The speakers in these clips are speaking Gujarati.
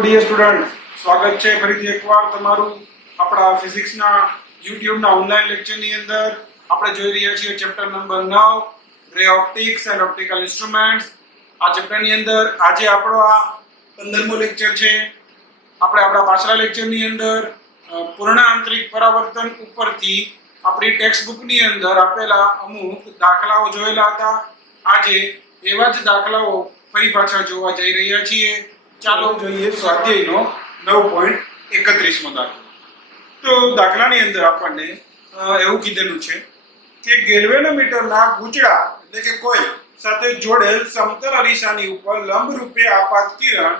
ડિયર સ્ટુડન્ટ, સ્વાગત છે ફરીથી એકવાર તમારું આપણા ફિઝિક્સના યુટ્યુબના ઓનલાઈન લેક્ચરની અંદર. આપણે જોઈ રહ્યા છીએ ચેપ્ટર નંબર 9 રે ઓપ્ટિક્સ એન્ડ ઓપ્ટિકલ ઇન્સ્ટ્રુમેન્ટ્સ. આ ચેપ્ટરની અંદર આજે આપણો આ 15મો લેક્ચર છે. આપણે આપણા પાછલા લેક્ચરની અંદર પૂર્ણ આંતરિક પરાવર્તન ઉપરથી આપણી ટેક્સ્ટ બુકની અંદર આપેલા અમુક દાખલાઓ જોયેલા હતા. આજે એવા જ દાખલાઓ ફરી પાછા જોવા જઈ રહ્યા છીએ. ચાલો જોઈએ સ્વાધ્યાયનો 9.31મો દાખલો. તો દાખલાની અંદર આપણને એવું કીધેલું છે કે ગેલ્વેનોમીટરના ગૂંચળા એટલે કે કોઇલ સાથે જોડેલ સમતલ અરીસાની ઉપર લંબ રૂપે આપાત કિરણ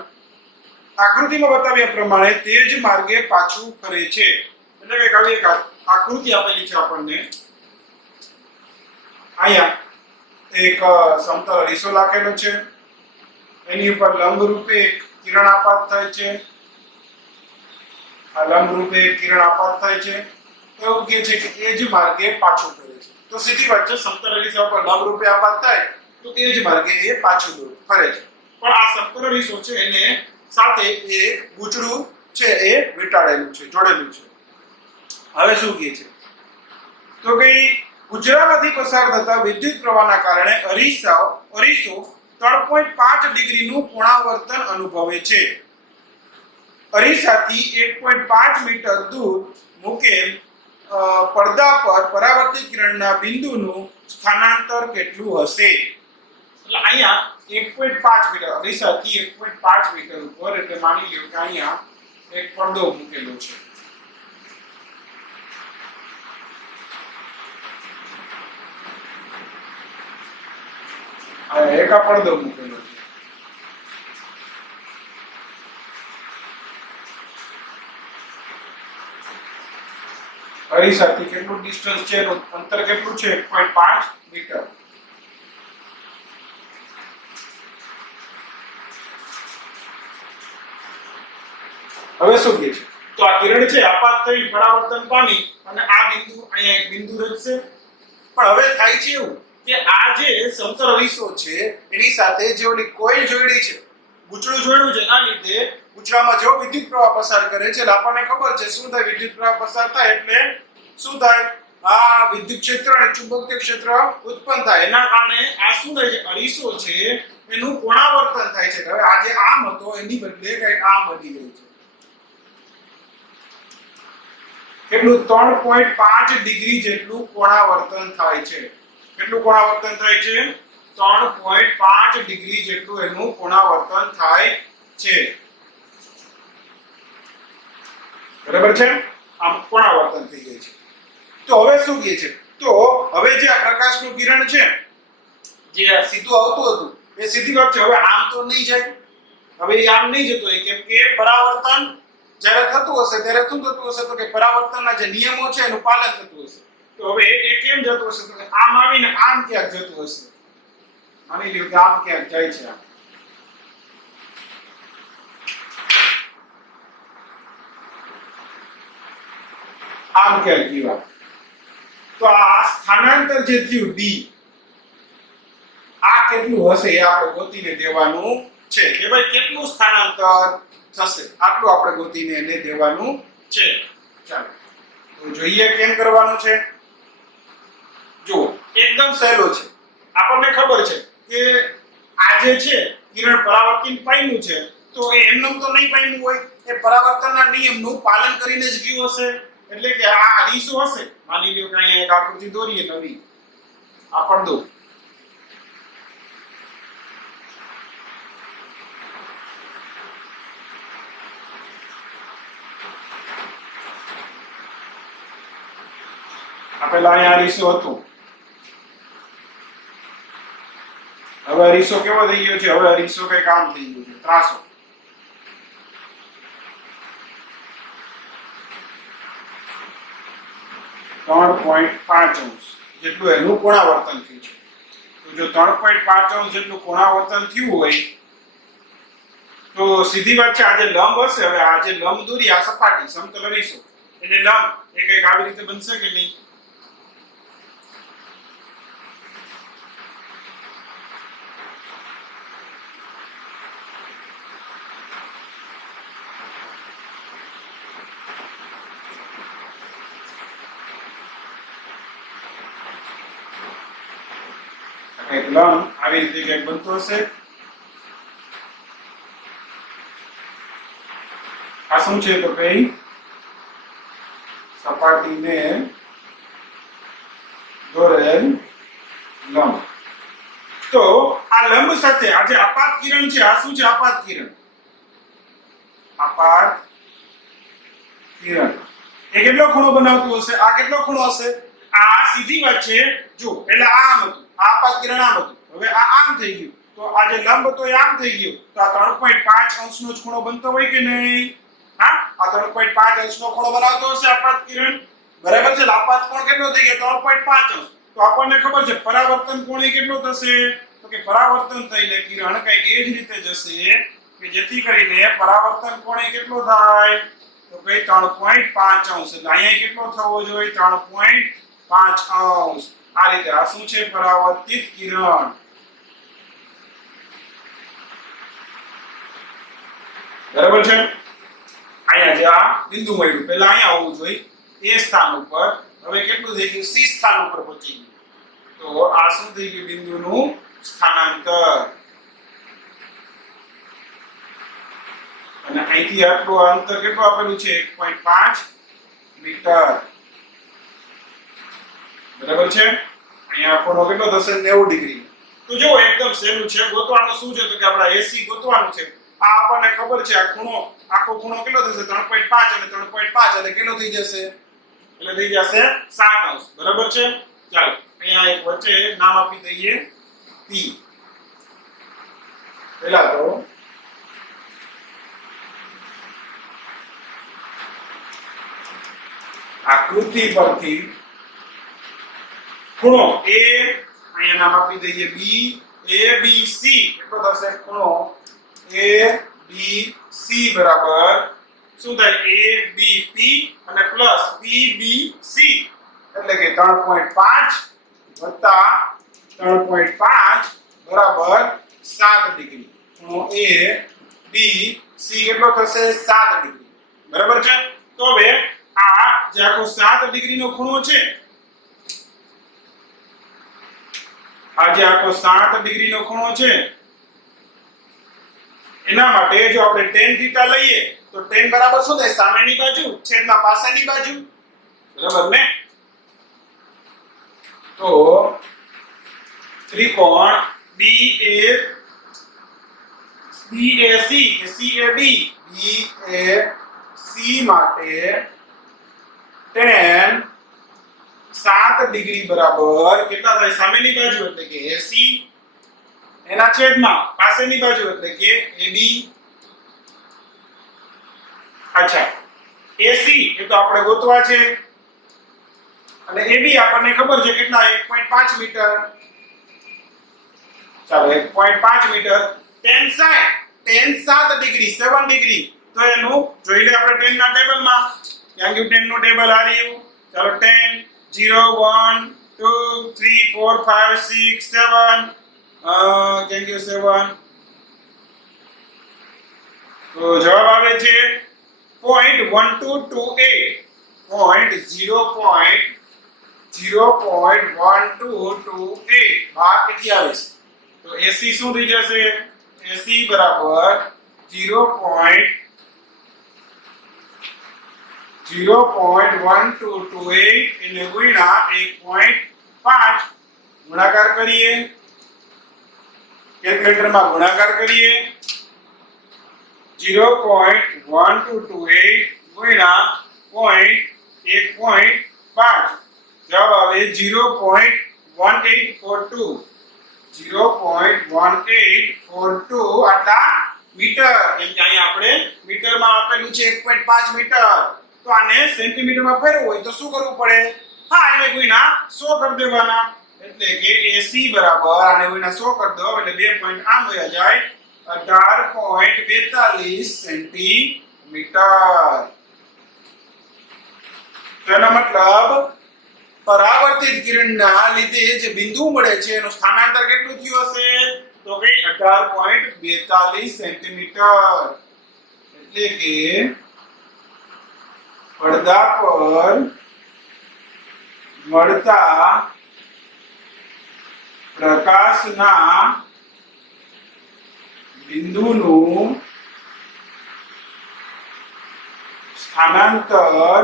આકૃતિમાં બતાવ્યા પ્રમાણે તે જ માર્ગે પાછું ફરે છે. એટલે કે આવી એક આકૃતિ આપેલી છે આપણને. અહીંયા એક સમતલ અરીસો રાખેલો છે, એની ઉપર લંબ રૂપે કિરણ આપાત થાય છે. આ લંબ રૂપે કિરણ આપાત થાય છે તો એવું કહે છે કે એ જ માર્ગે પાછું ફરે છે. તો સીધી વાત છે, સમતલ અરીસા પર લંબ રૂપે આપાત થાય તો એ જ માર્ગે એ પાછું ફરે છે. પણ આ સમતલ અરીસો છે એને સાથે એક ગૂંચળું છે એ વીંટાળેલું છે, જોડેલું છે. હવે શું કહે છે તો કે ગૂંચળામાંથી પસાર થતા વિદ્યુત પ્રવાહના કારણે અરીસો 3.5 ડિગ્રીનું કોણાવર્તન અનુભવે છે. અરીસાથી 1.5 મીટર દૂર મૂકેલ પડદા પર પરાવર્તિત કિરણના બિંદુનું સ્થાનાંતર કેટલું હશે? એટલે અહીંયા 1.5 મીટર અરીસાથી 1.5 મીટર ઉપર, એટલે માની લો કે અહીંયા એક પડદો મૂકેલો છે. આ એક પડદો મૂકેલો છે. અરીસાથી કેટલું ડિસ્ટન્સ છે, એનું અંતર કેટલું છે? 1.5 મીટર. હવે શું કહે છે તો આ કિરણ છે આપાત થઈ પરાવર્તન પામી અને આ બિંદુ અહીંયા એક બિંદુ રચશે. પણ હવે થાય છે એવું કે આ જે સમતલ અરીસો છે એની સાથે જે ઓલી કોઇલ જોડી છે, ગૂંચળું જોડ્યું છે, એના લીધે ગૂંચળામાં જો વિદ્યુત પ્રવાહ પસાર કરે છે એટલે આપણને ખબર છે શું થાય. વિદ્યુત પ્રવાહ પસાર થાય એટલે શું થાય? આ વિદ્યુત ક્ષેત્ર અને ચુંબકીય ક્ષેત્ર ઉત્પન્ન થાય. એના કારણે આ શું થાય છે, અરીસો છે એનું કોણાવર્તન થાય છે. હવે આજે આમ હતો એની બદલે કંઈક આમ બની ગયું છે. કેટલું? 3.5 ડિગ્રી જેટલું કોણાવર્તન થાય છે. કેટલું કોણાવર્તન થાય છે? 3.5 ડિગ્રી જેટલું એનું કોણાવર્તન થાય છે. બરાબર છે? આમ કોણાવર્તન થઈ જાય છે. તો હવે શું કહે છે તો હવે જે આ પ્રકાશનું કિરણ છે જે સીધું આવતું હતું એ સીધી વાત છે. હવે આમ તો નહીં જાય. હવે એ આમ નહીં જતો કેમ કે પરાવર્તન જ્યારે થતું હશે ત્યારે શું થતું હશે તો કે પરાવર્તનના જે નિયમો છે એનું પાલન થતું હશે. તો હવે એ કેમ જતું હશે તો આમ આવીને આમ ક્યાંક જતું હશે. માની લ્યો કે આમ ક્યાંક જાય છે. આમ ક્યાંક ગયું. તો આ સ્થાનાંતર જે થયું ડી, આ કેટલું હશે એ આપણે ગોતીને દેવાનું છે કે ભાઈ કેટલું સ્થાનાંતર થશે, આટલું આપણે ગોતીને એને દેવાનું છે. ચાલો તો જોઈએ કેમ કરવાનું છે. જો એકદમ સહેલો છે. આપણને ખબર છે કે આ જે છે કિરણ પરાવર્તિત પામ્યું છે તો એ એમનેમ તો નહીં પામ્યું હોય, એ પરાવર્તનના નિયમનું પાલન કરીને જ ગયું હશે. એટલે કે આ અરીસો હશે, માની લ્યો કે અહીંયા એક આકૃતિ દોરીએ નવી, આ પડદો. પેલા અહીંયા અરીસો હતો. હવે અરીસો કેવો થઈ ગયો છે? હવે અરીસો કઈ કામ થઈ ગયું છે, ત્રાસો. .5 જેટલું એનું કોણાવર્તન થયું છે. તો જો 3.5 જેટલું કોણાવર્તન થયું હોય તો સીધી વાત છે, આ જે લંબ હશે, હવે આ જે લંબ દોરી આ સપાટી સમતલ અરીસો એને લંબ એ કઈક આવી રીતે બનશે કે નહીં? એક લંબ આવી રીતે કંઈક બનતો હશે. આ શું છે તો કઈ સપાટીને દોરેલ લંબ. તો આ લંબ સાથે આ જે આપાત કિરણ છે, આ શું છે? આપાત કિરણ. આપાત કિરણ એ કેટલો ખૂણો બનાવતું હશે? આ કેટલો ખૂણો હશે? આ સીધી વાત છે. જો એટલે આમ હતું, આ આપાત કિરણ આમ હતું, હવે આ આમ થઈ ગયું, તો આ જે લંબ હતો એ આમ થઈ ગયો, તો આ 3.5 અંશનો જ ખૂણો બનતો હોય કે નહીં? હા, આ 3.5 અંશનો ખૂણો બનાવતો હશે આપાત કિરણ. બરાબર છે. આપાત કોણ કેટલો થઈ ગયો? 3.5 અંશ. તો આપણને ખબર છે પરાવર્તન કોણ એ કેટલો થશે? તો કે પરાવર્તન થઈને કિરણ કંઈક એ જ રીતે જશે કે જેથી કરીને પરાવર્તન કોણ એ કેટલો થાય? તો કઈ 3.5 અંશ. એટલે અહીંયા કેટલો થવો જોઈએ? 3.5 અંશ. આ રીતે આ શું છે? પરાવર્તિત કિરણ. બરાબર છે. અહીંયા જે આ બિંદુ મળ્યું, પહેલા અહીંયા આવવું જોઈએ એ સ્થાન ઉપર, હવે કેટલું થઈ ગયું? સી સ્થાન ઉપર પહોંચી ગયું. તો આ શું થઈ ગયું? બિંદુનું સ્થાનાંતર. અને અહીંથી આટલું અંતર કેટલું આપેલું છે? 1.5 મીટર. બરાબર છે. અહીંયા ખૂણો કેટલો થશે? 90 ડિગ્રી. તો જો એકદમ સહેલું છે. ગોતવાનું શું છે? તો કે આપડા એસી ગોતવાનું છે. આ આપણને ખબર છે આ ખૂણો, આખો ખૂણો કેટલો થશે? 3.5 અને 3.5 એટલે કેટલો થઈ જશે? એટલે થઈ જશે 7 અંશ. બરાબર છે. ચાલો અહીંયા એક વચ્ચે નામ આપી દઈએ P. પહેલા તો આકૃતિ પરથી ખૂણો A, અહીંયા નામ આપી દઈએ B, ABC કેટલો થશે? ખૂણો ABC બરાબર શું થાય? ABP અને પ્લસ PBC એટલે કે 3.5 વત્તા 3.5 બરાબર 7 ડિગ્રી. ખૂણો ABC કેટલો થશે? 7 ડિગ્રી. બરાબર છે. તો હવે આ જે આખો 7 ડિગ્રીનો ખૂણો છે, આ જે આખો 7 ડિગ્રીનો ખૂણો છે, એના માટે જો આપણે tan થીટા લઈએ તો tan બરાબર શું થાય? સામેની બાજુ છેદમાં પાછળની બાજુ. બરાબર ને? તો ત્રિકોણ BAC કે CAD BAC માટે tan 7 ડિગ્રી બરાબર કેટલા થાય? સામેની બાજુ એટલે કે AC એના છેદમાં પાછળની બાજુ એટલે કે AB. અચ્છા, AC એ તો આપણે ગોતવા છે અને AB આપણને ખબર છે કેટલા? 1.5 મીટર. ચાલો 1.5 મીટર. tan 7 degree 7 degree. તો એનું જોઈ લે આપણે tan ના ટેબલમાં. ક્યાં ગયું tan નું ટેબલ? આ રહ્યું. ચાલો tan 0 1 2 3 4 5 6 7 thank you 7. તો જવાબ આવે છે 0.1228. 0.1228 ભાગ કેટલી આવે છે? તો AC શું થઈ જશે? AC બરાબર 0.1228 એને ગુણ્યા 1.5 ગુણાકાર કરીએ, કેલ્ક્યુલેટરમાં ગુણાકાર કરીએ. 0.1228 ગુણ્યા 1.5 જવાબ આવે 0.1842. 0.1842 આટલા મીટર. કેમ કે અહીંયા આપણે મીટરમાં આપેલું છે 1.5 મીટર. તો આને સેન્ટીમીટરમાં ફેરવવું હોય તો શું કરવું પડે? હા, એને ગુણ્યા 100 કરી દેવાના. એટલે કે AC બરાબર આને ગુણ્યા 100 કરી દો એટલે 2 પોઈન્ટ આમ વયા જાય 18.42 સેન્ટીમીટર. તેનો મતલબ પરાવર્તિત કિરણના લીધે જે બિંદુ મળે છે એનું સ્થાનાંતર કેટલું થયું હશે? તો કે 18.42 સેન્ટીમીટર. એટલે કે પડદા પર મળતા પ્રકાશના બિંદુનું સ્થાનાંતર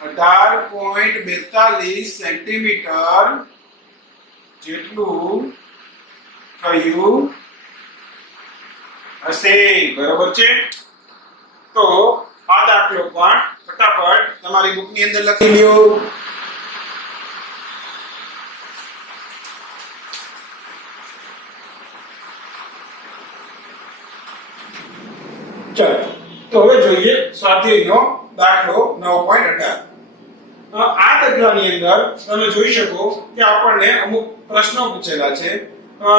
18.42 સેન્ટીમીટર જેટલું થયું હશે. બરોબર છે? તો આ દાખલો પણ ફટાફટ તમારી બુકની અંદર લખી લ્યો. ચાલો તો હવે જોઈએ સ્વાધ્યાયનો દાખલો 9.18. આ દાખલાની અંદર તમે જોઈ શકો કે આપણને અમુક પ્રશ્નો પૂછેલા છે.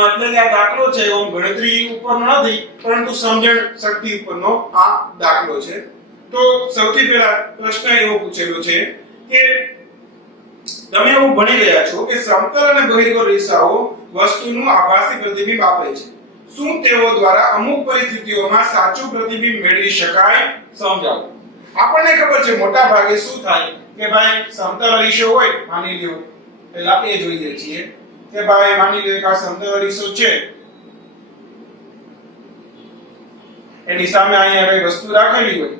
એટલે કે આ દાખલો છે એવો ગણતરી ઉપરનો નથી પરંતુ સમજણ શક્તિ ઉપરનો આ દાખલો છે. તો સૌથી પહેલા પ્રશ્ન એવો પૂછેલો છે કે તમે એવું ભણી રહ્યા છો કે સમતલ અને બહિર્ગોળ રેખાઓ વસ્તુનું આભાસી પ્રતિબિંબ આપે છે. શું તેઓ દ્વારા અમુક પરિસ્થિતિઓમાં સાચું પ્રતિબિંબ મેળવી શકાય? સમજાવો. આપણને ખબર છે મોટા ભાગે શું થાય કે ભાઈ સમતલ અરીસો હોય, માની લ્યો પહેલા એ જોઈએ છીએ કે ભાઈ માની લ્યો કે આ સમતલ અરીસો છે, એની સામે અહીંયા કઈ વસ્તુ રાખેલી હોય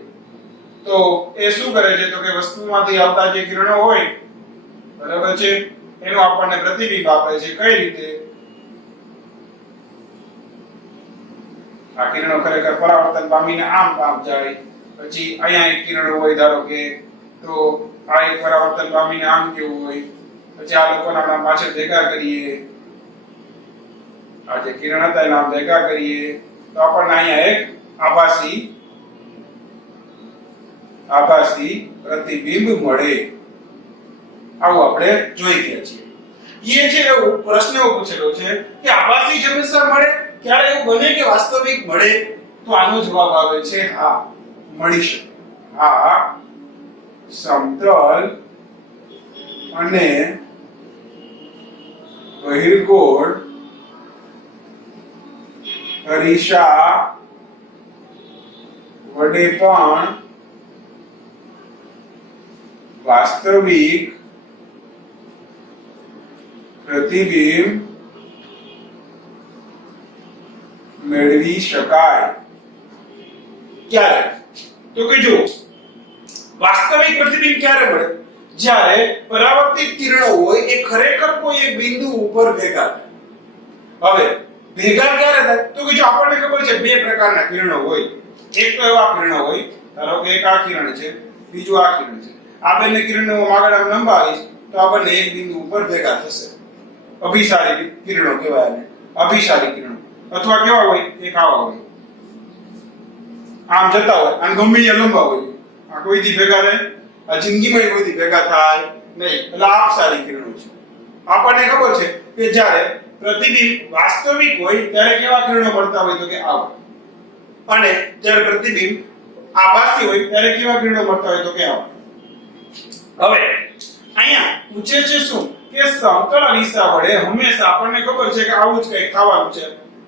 તો એ શું કરે છે તો કે વસ્તુમાંથી આવતા જે કિરણો હોય, બરાબર છે, એનું આપણને પ્રતિબિંબ આપે છે. કઈ રીતે? આ કિરણો ખરેખર પરાવર્તન પામીને આમ જાય, પછી અહીંયા એક કિરણ હોય ધારો કે, તો આ એક પરાવર્તન પામીને આમ કેવું હોય, પછી આ લોકોના નામ પાછળ ભેગા કરીએ, આ જે કિરણ હતા એના નામ ભેગા કરીએ તો આપણને અહીંયા એક આભાસી પ્રતિબિંબ મળે. આવું આપણે જોઈ ગયા છીએ. એ છે એવો પ્રશ્ન એવો પૂછેલો છે કે આભાસી હંમેશા મળે, ક્યારે એવું બને કે વાસ્તવિક મળે? તો આનો જવાબ આવે છે હા, મળી શકે. હા, સમતલ અને બહિર્ગોળ અરીસા વડે પણ વાસ્તવિક પ્રતિબિંબ મેળવી શકાય. ક્યારે? તો કે જો વાસ્તવિક પ્રતિબિંબ ક્યારે મળે? જ્યારે પરાવર્તિત કિરણો હોય એ ખરેખર કોઈ એક બિંદુ ઉપર ભેગા થાય. હવે ભેગા ક્યારે થાય? તો કે જો આપણને ખબર છે બે પ્રકારના કિરણો હોય. એક તો એવા કિરણો હોય, ધારો કે એક આ કિરણ છે, બીજું આ કિરણ છે. આ બંને કિરણો આગળ આમ લંબાવીશ તો આ બંને એક બિંદુ ઉપર ભેગા થશે. અભિસારી કિરણો કહેવાય ને, અભિસારી કિરણો. અથવા કેવા હોય? એક આવા હોય, આમ જતા હોય અને ગમે ત્યાં લંબા હોય. આ કોઈથી ભેગા રહે? આ જિંદગીમાં કોઈથી ભેગા થાય નહીં. એટલે આપસારી કિરણો છે. આપણને ખબર છે કે જ્યારે પ્રતિબિંબ વાસ્તવિક હોય ત્યારે કેવા કિરણો મળતા હોય? તો કે આવા. અને જ્યારે પ્રતિબિંબ આભાસી હોય ત્યારે કેવા કિરણો મળતા હોય? તો કે આવા. હવે અહીંયા પૂછે છે શું કે સમતલ અરીસા વડે હંમેશા આપણને ખબર છે કે આવું જ કંઈક થવાનું છે.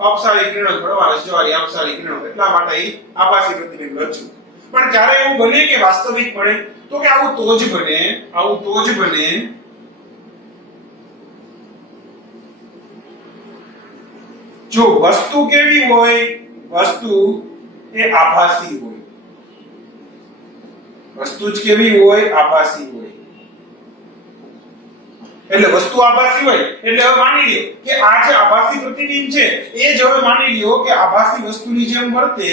અપસારી કિરણો પડવાના છે, જવારી અપસારી કિરણો. એટલા માટે અહીં આભાસી પ્રતિબિંબ રચ્યું. પણ ક્યારે એવું બને કે વાસ્તવિક મળે? તો કે આવું તો જ બને જો વસ્તુ કેવી હોય? વસ્તુ એ આભાસી હોય. વસ્તુ જ કેવી હોય? આભાસી હોય. એટલે વસ્તુ આભાસી હોય એટલે હવે માની લ્યો કે આ જે આભાસી પ્રતિબિંબ છે એ જ હવે માની લ્યો કે આભાસી વસ્તુની જેમ વર્તે.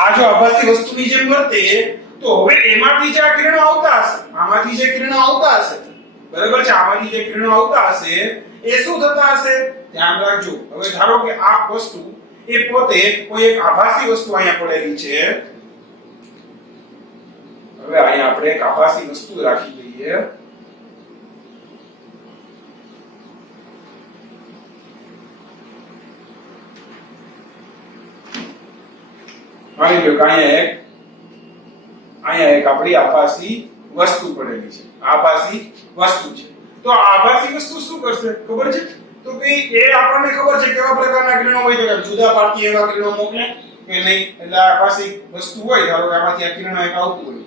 આ જો આભાસી વસ્તુની જેમ વર્તે તો હવે એમાંથી જે કિરણો આવતા હશે, આમાંથી જે કિરણો આવતા હશે, બરાબર છે, આમાંથી જે કિરણો આવતા હશે એ શું થતા હશે? ધ્યાન રાખજો. હવે ધારો કે આ વસ્તુ એ પોતે કોઈ એક આભાસી વસ્તુ અહીંયા પડેલી છે. હવે અહીંયા આપણે એક આભાસી વસ્તુ રાખી દઈએ. માની લો કે અહીંયા એક આપણી આભાસી વસ્તુ પડેલી છે. આભાસી વસ્તુ છે. તો આ આભાસી વસ્તુ શું કરશે ખબર છે? તો કે એ આપણને ખબર છે કેવા પ્રકારના કિરણો હોય, તો જુદા પાડતી એવા કિરણો મોકલે કે નહીં. એટલે આભાસી વસ્તુ હોય, ધારો કે આમાંથી આ કિરણ એક આવતું હોય,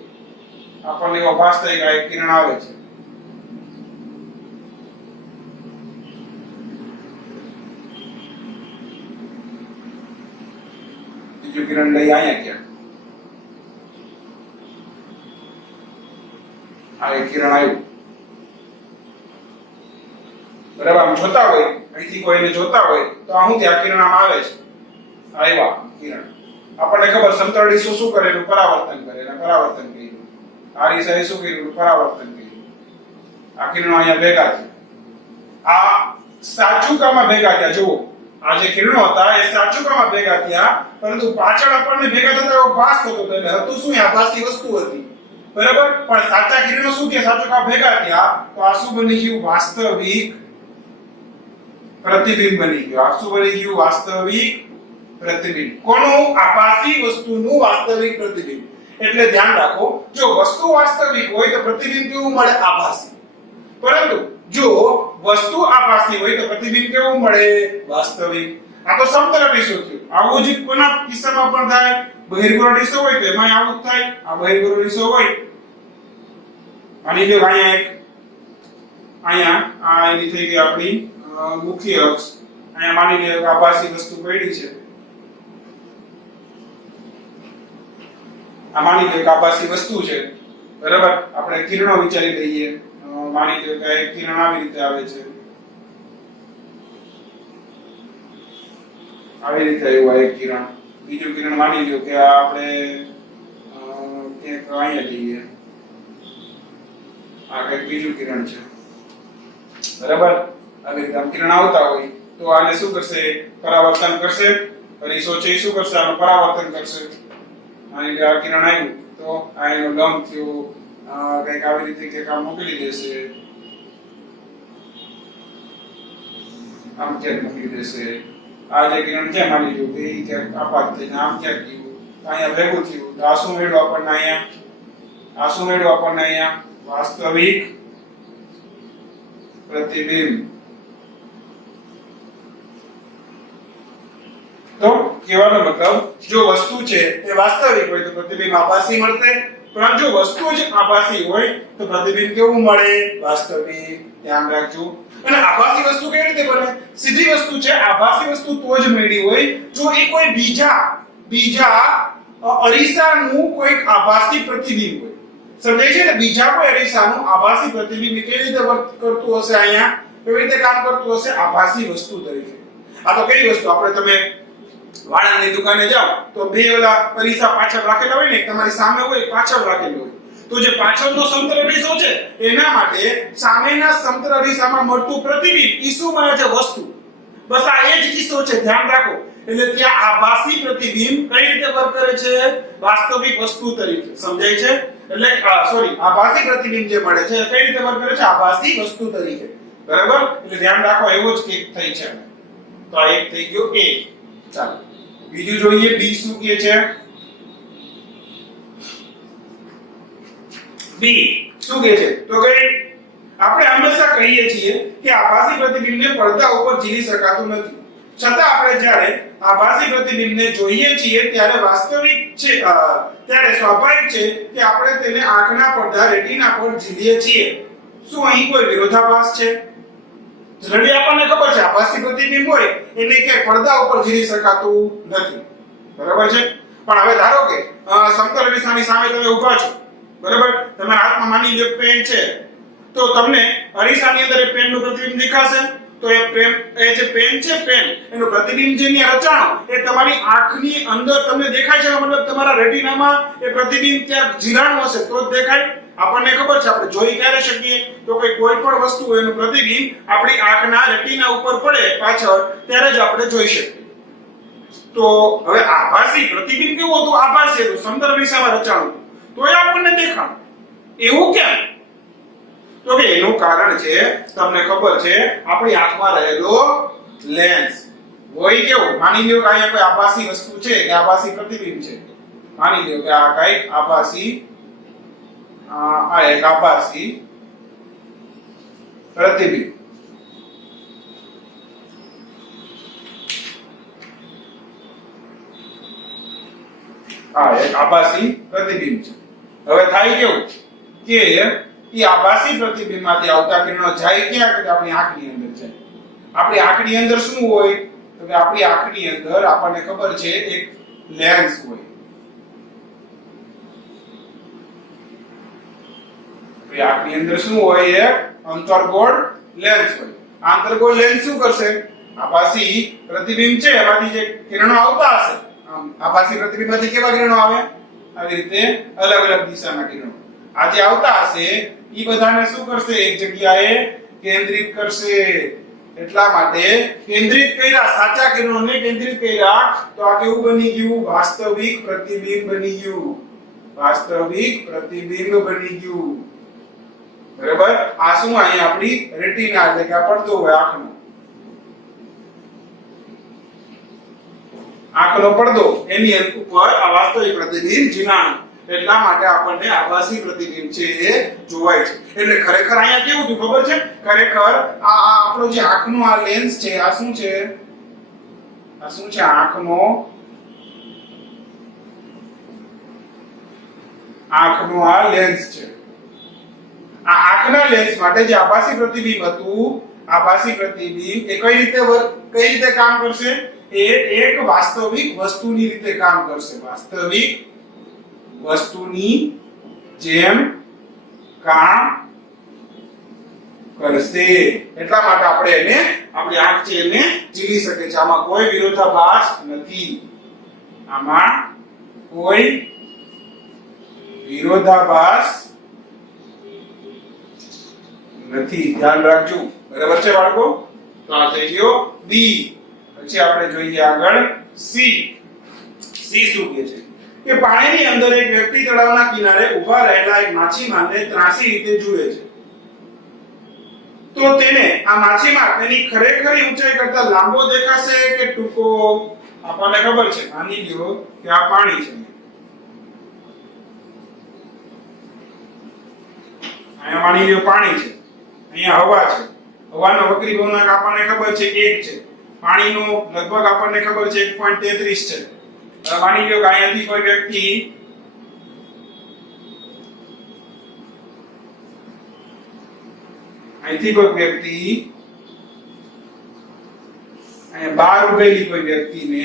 આપણને એવો ભાસ થાય કે આ એક કિરણ આવે છે. બીજું કિરણ લઈ અહીંયા ક્યાં આ એક કિરણ આવ્યું બરાબર આમ જોતા હોય અહીંથી કોઈને જોતા હોય તો આ હું ત્યાં કિરણ આમ આવે છે આવ્યા કિરણ આપણને ખબર સમતળ ડીશો શું કરે એનું પરાવર્તન કરે અને પરાવર્તન કર્યું આ ડીશાએ શું કર્યું પરાવર્તન કર્યું આ કિરણો અહીંયા ભેગા થયા આ સાચુકામાં ભેગા થયા જુઓ આ જે કિરણો હતા એ સાચુકામાં ભેગા થયા પરંતુ પાછળ આપણને ભેગા થતા એવો ભાસ થતો હતો એટલે હતું શું આભાસી વસ્તુ હતી બરાબર પણ સાચા કિરણો શું થયા સાચુકા ભેગા થયા તો આ શું બની ગયું વાસ્તવિક પ્રતિબિંબ બની ગયું આ શું બની ગયું વાસ્તવિક પ્રતિબિંબ કોનું આભાસી વસ્તુનું વાસ્તવિક પ્રતિબિંબ એટલે ધ્યાન રાખો જો વસ્તુ વાસ્તવિક હોય તો પ્રતિબિંબ કેવું મળે આભાસી પરંતુ જો વસ્તુ આભાસી હોય તો પ્રતિબિંબ કેવું મળે વાસ્તવિક આ તો સમતલ ડીશો થયું આવું જ કોના કિસ્સામાં પણ થાય બહિર્ગોળ ડીશો હોય તો એમાં આવું જ થાય આ બહિર્ગોળ ડીશો હોય માની લો અહીંયા એક અહીંયા આ એની થઈ ગઈ આપણી મુખ્ય અક્ષ અહીંયા માની લો આભાસી વસ્તુ પડી છે આ માની લો કે આભાસી વસ્તુ છે બરાબર આપણે કિરણો વિચારી લઈએ માની લો કે એક કિરણ આવી રીતે આવે છે આવી રીતે આવ્યું એક કિરણ બીજું કિરણ માની લો કે આપણે ક્યાંક અહીંયા લઈએ આ કંઈક બીજું કિરણ છે બરાબર આવી રીતે આમ કિરણ આવતા હોય તો આને શું કરશે પરાવર્તન કરશે અરીસો છે શું કરશે આનું પરાવર્તન કરશે માની લો આ કિરણ આવ્યું તો આ એનો લંબ થયો કંઈક આવી રીતે કંઈક આમ મોકલી દેશે આમ ક્યાંક મોકલી દેશે આ જે કિરણ છે માની લો કે ક્યાંક આપાત થઈને આમ ક્યાંક ગયું અહીંયા ભેગું થયું તો આ શું મેળવ્યું આપણને અહીંયા વાસ્તવિક પ્રતિબિંબ તો કહેવાનો મતલબ જો વસ્તુ છે એ વાસ્તવિક હોય તો પ્રતિબિંબ આભાસી મળશે પરંતુ જો વસ્તુ જ આભાસી હોય તો પ્રતિબિંબ કેવું મળે વાસ્તવિક ધ્યાન રાખજો અને આભાસી વસ્તુ કેવી રીતે બને સીધી વસ્તુ છે આભાસી વસ્તુ તો જ મળી હોય જો એ કોઈ બીજા અરીસાનું કોઈ આભાસી પ્રતિબિંબ હોય સમજાય છે ને બીજા કોઈ અરીસાનું આભાસી પ્રતિબિંબ કેવી રીતે વર્ત કરતું હશે અહીંયા કેવી રીતે કામ કરતું હશે આભાસી વસ્તુ તરીકે આ તો કઈ વસ્તુ આપણે તમે વાળાની દુકાને જાઓ તો બે ઓલા અરીસા પાછળ રાખેલા હોય ને તમારી સામે હોય પાછળ રાખેલું હોય તો જે પાછળનો સમતલ અરીસો છે એના માટે સામેના સમતલ અરીસામાં મળતું પ્રતિબિંબ ઈ શું મળે છે વસ્તુ બસ આ એ જ કિસ્સો છે ધ્યાન રાખો એટલે ત્યાં આભાસી પ્રતિબિંબ કઈ રીતે વર્ક કરે છે વાસ્તવિક વસ્તુ તરીકે સમજાય છે એટલે સોરી આભાસી પ્રતિબિંબ જે મળે છે કઈ રીતે વર્ક કરે છે આભાસી વસ્તુ તરીકે બરાબર એટલે ધ્યાન રાખો એવો જ કેક થઈ છે તો આ એક થઈ ગયો એ ચાલો બીજું જોઈએ બી શું કહે છે બી શું કહે છે તો કે આપણે હંમેશા કહીએ છીએ કે આભાસી પ્રતિબિંબને પડદા ઉપર ઝીલી શકાતું નથી છતાં આપણે જ્યારે આભાસી પ્રતિબિંબને જોઈએ છીએ ત્યારે વાસ્તવિક છે ત્યારે સ્વાભાવિક છે કે આપણે તેને આંખના પડદા રેટિના પર ઝીલીએ છીએ શું અહીં કોઈ વિરોધાભાસ છે જલ્દી આપણને ખબર છે આભાસી પ્રતિબિંબ હોય એટલે કે પડદા ઉપર ઝીલી શકાતું નથી બરાબર છે પણ હવે ધારો કે સમતલ અરીસાની સામે તમે ઊભા છો બરાબર તમારા હાથમાં માની લો પેન છે તો તમને અરીસાની અંદર એ પેનનું પ્રતિબિંબ દેખાશે તો એ જે પેન છે પેન એનું પ્રતિબિંબ જે ની રચાણો એ તમારી આંખની અંદર તમને દેખાય છે મતલબ તમારા રેટિનામાં એ પ્રતિબિંબ ત્યાં જીરાણું હશે તો જ દેખાય આપણને ખબર છે આપણે જોઈ ક્યારે શકીએ તો કે કોઈ પણ વસ્તુ એનું પ્રતિબિંબ આપણી આંખના રેટિના ઉપર પડે પાછળ ત્યારે જ આપણે જોઈ શકીએ તો હવે આભાસી પ્રતિબિંબ કેવું હતું આભાસી હતું સમતલ અરીસામાં રચાણું તો એ આપણને દેખાય એવું કેમ તો કે એનું કારણ છે તમને ખબર છે આપણી આંખમાં રહેલો લેન્સ હોય કેવું માની લ્યો કે અહીંયા કોઈ આભાસી વસ્તુ છે કે આભાસી પ્રતિબિંબ છે માની લ્યો કે આ કઈક આભાસી આ એક આભાસી પ્રતિબિંબ આ એક આભાસી પ્રતિબિંબ છે હવે થાય કેવું કે એ આભાસી પ્રતિબિંબમાંથી આવતા કિરણો જાય ક્યાં કે આપણી આંખની અંદર જાય આપણી આંખની અંદર શું હોય તો કે આપણી આંખની અંદર આપણને ખબર છે એક લેન્સ હોય. આંખની અંદર શું હોય? એક અંતર્ગોળ લેન્સ હોય. આંતરગોળ લેન્સ શું કરશે? આભાસી પ્રતિબિંબ છે એમાંથી જે કિરણો આવતા હશે, આભાસી પ્રતિબિંબમાંથી કેવા કિરણો આવે? આવી રીતે અલગ અલગ દિશાના કિરણો આ જે આવતા હશે ઈ બધાને શું કરશે? એક જગ્યાએ કેન્દ્રિત કરશે. એટલા માટે કેન્દ્રિત કર્યા, સાચા કિરણોને કેન્દ્રિત કર્યા તો આ કેવું બની ગયું? વાસ્તવિક પ્રતિબિંબ બની ગયું. વાસ્તવિક પ્રતિબિંબ બની ગયું. બરાબર? આ શું? અહીંયા આપણી રેટિના એટલે કે પડદો હોય આંખનો. આંખનો પડદો એની ઉપર આ વાસ્તવિક પ્રતિબિંબ જીવાણુ. એટલા માટે આપણને આભાસી પ્રતિબિંબ છે એ જોવાય છે. એટલે ખરેખર અહીંયા કેવું હતું ખબર છે? ખરેખર આ આપણો જે આંખનો આ લેન્સ છે આ શું છે? આ શું છે? આંખનો આ લેન્સ છે. આ આંખના લેન્સ માટે જે આભાસી પ્રતિબિંબ હતું, આભાસી પ્રતિબિંબ એ કઈ રીતે કામ કરશે? એ એક વાસ્તવિક વસ્તુની રીતે કામ કરશે. વાસ્તવિક વસ્તુની જેમ કામ કરશે. એટલા માટે આપણે એને આપણી આંખ છે એને ઝીલી શકે છે. આમાં કોઈ વિરોધાભાસ નથી. આમાં કોઈ વિરોધાભાસ નથી. ધ્યાન રાખજો. બરાબર છે બાળકો? તો આ થઈ ગયો બી. પછી આપણે જોઈએ આગળ સી. સી શું કહે છે? કે પાણીની અંદર એક વ્યક્તિ તળાવના કિનારે ઊભા રહેલા એક માછીમારને ત્રાસી રીતે જુએ છે. તો તેને આ માછીમાર તેની ખરેખરી ઊંચાઈ કરતા લાંબો દેખાશે કે ટૂંકો? આપણને ખબર છે, માની લ્યો કે આ પાણી છે, અહીંયા માની લ્યો પાણી છે, અહીંયા હવા છે. હવાનો વક્રી ભવનાંક આપણને ખબર છે 1 છે. પાણીનો લગભગ આપણને ખબર છે 1.33 છે. માની લ્યો કે અહીંયાથી કોઈ વ્યક્તિ અહીંયા બહાર ઉભેલી કોઈ વ્યક્તિને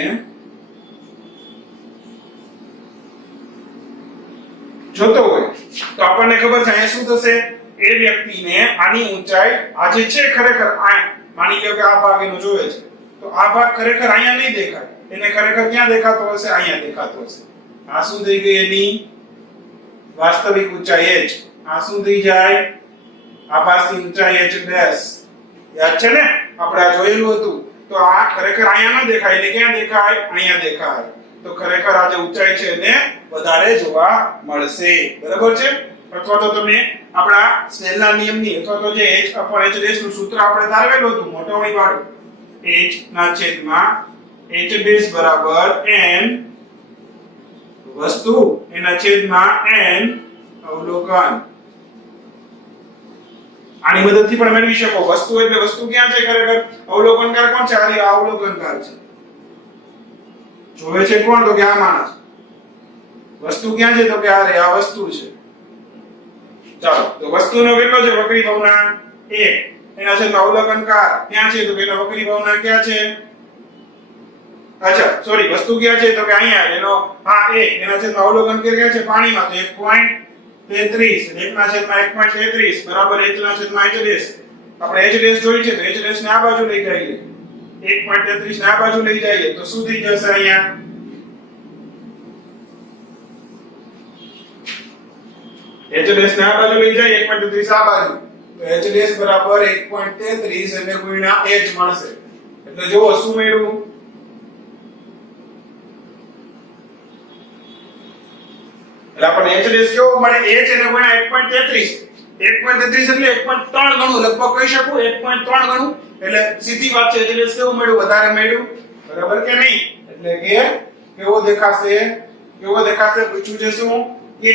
જોતો હોય તો આપણને ખબર છે અહીંયા શું થશે? એ વ્યક્તિને આની ઊંચાઈ આ જે છે ખરેખર માની લ્યો કે આ ભાગ એનો જોવે છે તો આ ભાગ ખરેખર અહીંયા નહીં દેખાય. એને ખરેખર ક્યાં દેખાતો હશે? અહીંયા દેખાતો હશે. આ શું થઈ ગઈ? એની વાસ્તવિક ઊંચાઈ h. આ શું થઈ જાય? આભાસી ઊંચાઈ h ડેશ. યાદ છે ને? આપણે આ જોયેલું હતું. તો આ ખરેખર અહીંયા ન દેખાય એટલે ક્યાં દેખાય? અહીંયા દેખાય. તો ખરેખર આ જે ઊંચાઈ છે એને વધારે જોવા મળશે. બરાબર છે? અથવા તો તમે આપણા સ્નેલના નિયમની અથવા તો જે h upon h ડેશ નું સૂત્ર આપણે તારવેલું હતું મોટવણી વાળું. h ના છેદમાં h ડેશ બરાબર n વસ્તુ એના છેદમાં n અવલોકન. આની મદદથી પણ મેળવી શકો. વસ્તુ એટલે વસ્તુ ક્યાં છે ખરેખર? અવલોકનકાર કોણ છે? આ અવલોકનકાર છે. જોવે છે કોણ? તો કે આ માણસ. વસ્તુ ક્યાં છે? તો કે આ વસ્તુ છે. ચાલો, તો વસ્તુનો કેટલો છે? વક્રી ભવનાંક 1. એના છે અવલોકનકાર ક્યાં છે? તો કે એનો વક્રી ભવનાંક ક્યાં છે? અચ્છા સોરી, વસ્તુ ક્યાં છે? તો કે અહીંયા એનો હા 1. એના છે અવલોકન ક્યાં છે? પાણીમાં. તો 1.33 અને 1 ના છેદમાં 1.33 બરાબર h ના છેદમાં h ડેશ. આપણે h ડેશ જોઈ છે તો h ડેશ ને આ બાજુ લઈ જઈએ. 1.33 ને આ બાજુ લઈ જઈએ તો શું થઈ જશે? અહીંયા h ડેશ ને આ બાજુ લઈ જાય 1.33 આ બાજુ તો h ડેશ બરાબર 1.33 અને ગુણ્યા h મળશે. એટલે જો શું મળ્યું? એટલે આપણને h ડેશ કેવો મળે? h અને ગુણ્યા 1.33. 1.33 એટલે 1.3 ગણું લગભગ કહી શકું. 1.3 ગણું એટલે સીધી વાત છે. h ડેશ કેવું મળ્યું? વધારે મળ્યું. બરાબર કે નહીં? એટલે કે કેવો દેખાશે? કેવો દેખાશે? પૂછ્યું છે શું? કે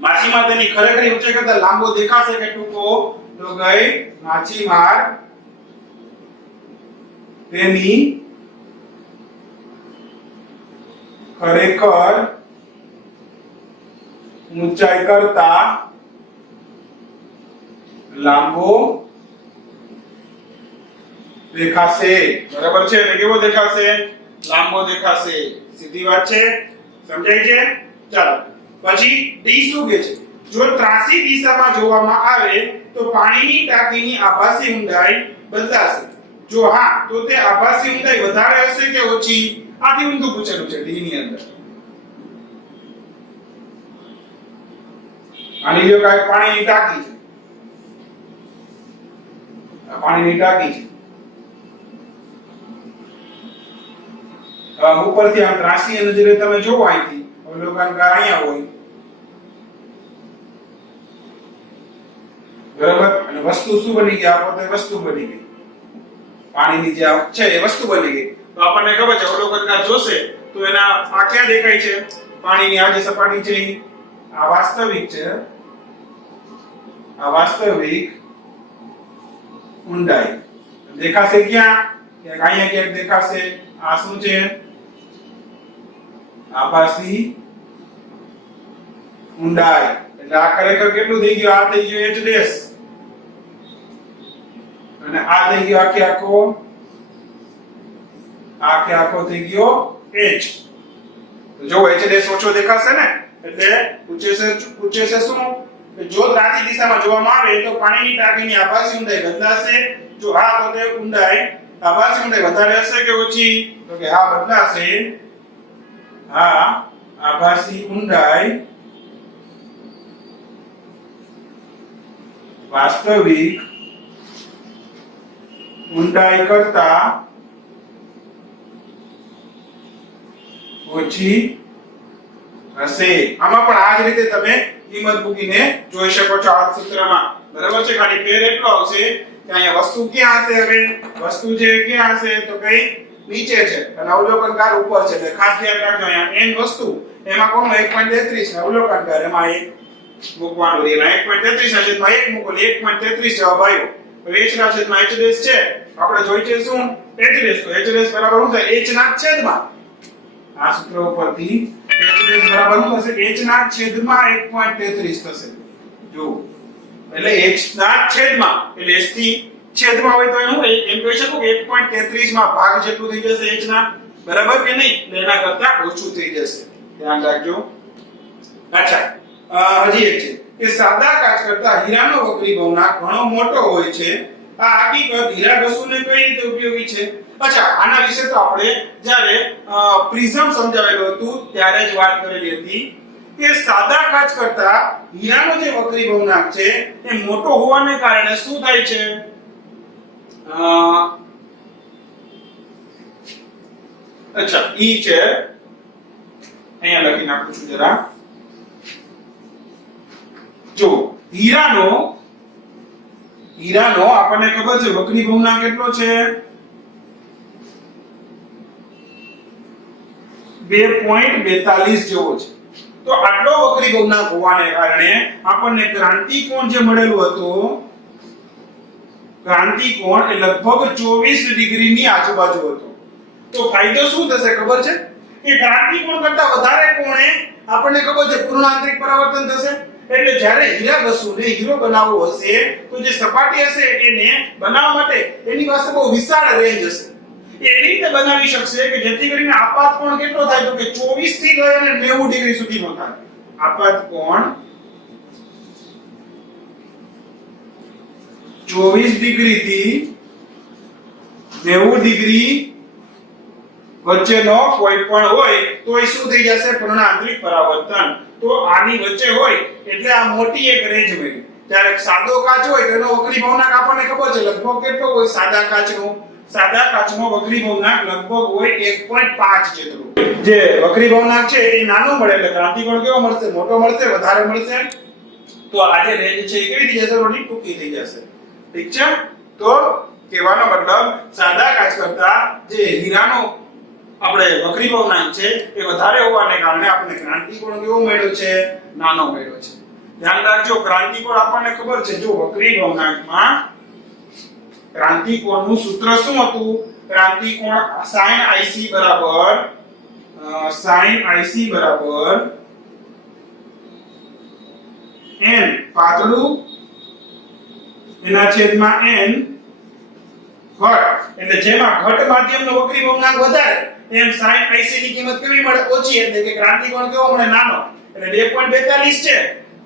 માછીમાર તેની ખરેખર ઊંચાઈ કરતા લાંબો દેખાશે કે ટૂંકો? તો ગઈ માછીમાર તેની ખરેખર ઊંચાઈ કરતા લાંબો દેખાશે. બરાબર છે? એટલે કેવો દેખાશે? લાંબો દેખાશે. સીધી વાત છે, સમજાય છે? ચાલો પછી ડી શું કહે છે? જો ત્રાસી દિશામાં જોવામાં આવે તો પાણીની ટાંકીની આભાસી ઊંડાઈ બદલાશે. જો હા તો તે આભાસી ઊંડાઈ વધારે હશે કે ઓછી? આથી ઊંધું પૂછેલું છે ડી ની અંદર. આની લ્યો કાંઈ પાણીની ટાંકી છે, આ પાણીની ટાંકી છે. ઉપરથી આમ ત્રાસી નજરે તમે જોવો અહીંથી અવલોકન કર અહીંયા હોય બરાબર, અને વસ્તુ શું બની ગઈ? આ પોતે વસ્તુ બની ગઈ, પાણીની જે છે એ વસ્તુ બની ગઈ. તો આપણને ખબર છે અવલોકનકાર જોશે તો એના આ ક્યાં દેખાય છે? પાણીની આ જે સપાટી છે આ વાસ્તવિક છે, આ વાસ્તવિક ઊંડાઈ દેખાશે ક્યાં? કે અહીંયા ક્યાંક દેખાશે. આ શું છે? આભાસી ઊંડાઈ. એટલે આ ખરેખર કેટલું થઈ ગયું? આ થઈ ગયું h ડેશ અને આ થઈ ગયો આખે આખો થઈ ગયો h. તો જો h ડેશ ઓછો દેખાશે ને એટલે પૂછે છે શું? જો ત્રાસી દિશામાં જોવામાં આવે તો પાણીની ટાંકીની આભાસી ઊંડાઈ બદલાશે. જો હા તો તે ઊંડાઈ આભાસી ઊંડાઈ વધારે હશે કે ઓછી? તો કે હા બદલાશે. હા આભાસી ઊંડાઈ વાસ્તવિક ઊંડાઈ કરતા ઓછી હશે. આમાં પણ આ જ રીતે તમે કિંમત મૂકીને જોઈ શકો છો આ સૂત્રમાં. બરાબર છે? ખાલી ફેર એટલો આવશે કે અહીંયા વસ્તુ ક્યાં હશે? હવે વસ્તુ જે ક્યાં હશે તો કઈ નીચે છે અને અવલોકનકાર ઉપર છે. એટલે ખાસ ધ્યાન રાખજો અહીંયા n વસ્તુ એમાં કોનો 1.33 ને અવલોકનકાર એમાં 1 મૂકવાનું રહે. એમાં 1.33 ના છેદમાં 1 મૂકો એટલે 1.33 જવાબ આવ્યો. હવે h ના છેદમાં h ડેશ છે આપણે જોઈ છે શું? h dash. તો h ડેશ બરાબર શું થાય? h ના છેદમાં આ સૂત્ર ઉપરથી h ડેશ બરાબર શું થશે? h ના છેદમાં 1.33 થશે. જો એટલે h ના છેદમાં એટલે h થી છેદમાં હોય તો હું એમ કહી શકું કે 1.33 માં ભાગ જેટલું થઈ જશે h ના. બરાબર કે નહીં? એટલે એના કરતા ઓછું થઈ જશે. ધ્યાન રાખજો. અચ્છા હજી એક છે કે સાદા કાચ કરતા હીરાનો વક્રી ભવનાક ઘણો મોટો હોય છે. આ હકીકત હીરા ઘસુને કઈ રીતે ઉપયોગી છે? અચ્છા આના વિશે તો આપણે જ્યારે પ્રિઝમ સમજાવેલું હતું ત્યારે જ વાત કરેલી હતી કે સાદા કાચ કરતા હીરાનો જે વક્રી ભવનાક છે એ મોટો હોવાને કારણે શું થાય છે? અચ્છા ઈ છે અહીંયા લખી નાખું છું જરા. જો હીરાનો આપણને ખબર છે વક્રી ભવનાક કેટલો છે? 2.42 જેવો છે. તો આટલો વક્રી ભવનાક હોવાને કારણે આપણને ક્રાંતિકોણ જે મળેલું હતું ક્રાંતિકોણ એ લગભગ 24 ડિગ્રીની આજુબાજુ હતો. તો ફાયદો શું થશે ખબર છે? કે ક્રાંતિકોણ કરતા વધારે કોણે આપણને ખબર છે પૂર્ણાંતરિક પરાવર્તન થશે. એટલે જ્યારે હીરા ઘસુને હીરો બનાવવો હશે તો જે સપાટી હશે એને બનાવવા માટે એની પાસે બહુ વિશાળ રેન્જ હશે. એવી રીતે બનાવી શકશે કે જેથી કરીને આપાત કોણ કેટલો થાય? તો કે 24 થી લઈને 90 ડિગ્રી સુધીનો થાય. આપાત કોણ 24 ડિગ્રી થી 90 ડિગ્રી વચ્ચેનો કોઈ પણ હોય તો એ શું થઈ જશે? પૂર્ણાંતરિક પરાવર્તન. તો આની વચ્ચે હોય એટલે આ મોટી એક રેન્જ મળી. જ્યારે સાદો કાચ હોય તેનો વક્રી ભવનાક આપણને ખબર છે લગભગ કેટલો હોય? સાદા કાચનો વક્રી ભવનાક લગભગ હોય 1.5 જેટલો. જે વક્રી ભવનાક છે એ નાનો મળે એટલે ક્રાંતિકોણ કેવો મળશે? મોટો મળશે, વધારે મળશે. તો આ જે રેન્જ છે એ કેવી થઈ જશે? થોડી ટૂંકી થઈ જશે. ઠીક છે? તો કહેવાનો મતલબ સાદા કાચ કરતા જે હીરાનો આપણે વક્રી ભવનાક છે એ વધારે હોવાને કારણે આપણે ક્રાંતિકોણ કેવો મળ્યો છે? નાનો મળ્યો છે. ધ્યાન રાખજો ક્રાંતિકોણ આપણને ખબર છે જો વક્રી ભવનાકમાં ક્રાંતિકોણનું સૂત્ર શું હતું? ક્રાંતિકોણ sin IC બરાબર n પાતળું એના છેદમાં n ઘટ. એટલે જેમાં ઘટ માધ્યમનો વક્રી ભવનાક વધારે તેમ sin IC ની કિંમત કેવી મળે? ઓછી, એટલે કે ક્રાંતિકોણ કેવો મળે? નાનો. એટલે 2.42 છે,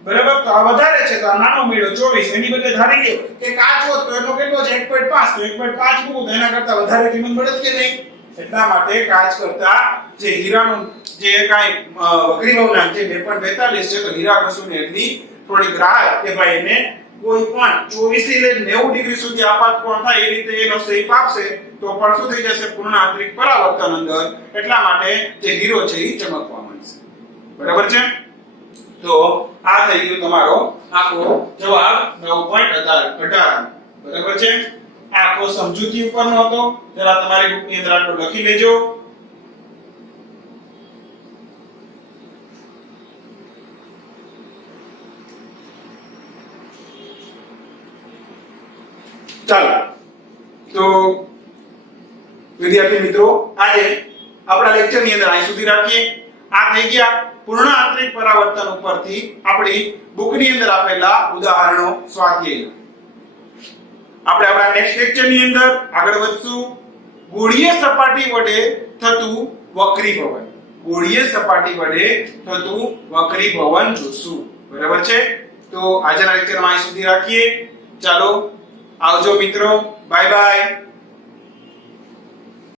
બરાબર? તો આ વધારે છે, તો આ નાનો મળ્યો 24. એની બદલે ધારી લ્યો કે કાચ હોત તો એનો કેટલો છે? 1.5. તો 1.5 મૂકો તો એના કરતા વધારે કિંમત મળે કે નહીં? એટલા માટે કાચ કરતા જે હીરાનું જે કાઈ વક્રી ભવનાંક છે 2.42 છે, તો હીરા કશું ને એટલી થોડીક રાહ કે ભાઈ એને કોઈ પણ 24 થી લઈને 90 ડિગ્રી સુધી આપાત કોણ થાય એ રીતે એનો શેપ આપશે તો પણ શું થઈ જશે? પૂર્ણ આંતરિક પરાવર્તન અંદર. એટલા માટે જે હીરો છે એ ચમકવા માંડશે. બરાબર છે? તો આ થઈ ગયો તમારો આખો જવાબ 9.18. બરાબર છે? આ આખો સમજૂતી ઉપરનો હતો. જરા તમારી બુકની અંદર આટલું લખી લેજો. ચાલો, તો વિદ્યાર્થી મિત્રો આજે આપણા લેક્ચર ની અંદર અહીં સુધી રાખીએ. આ થઈ ગયા પૂર્ણ આંતરિક પરાવર્તન ઉપરથી આપણી બુકની અંદર આપેલા ઉદાહરણો સ્વાધ્યાય. આપણે આપણા નેક્સ્ટ લેક્ચર ની અંદર આગળ વધશું. ગોળીય સપાટી વડે થતું વક્રીભવન. ગોળીય સપાટી વડે થતું વક્રીભવન જોશું. બરાબર છે? તો આજના લેક્ચરમાં અહીં સુધી રાખીએ. ચાલો, આવજો મિત્રો. Bye bye.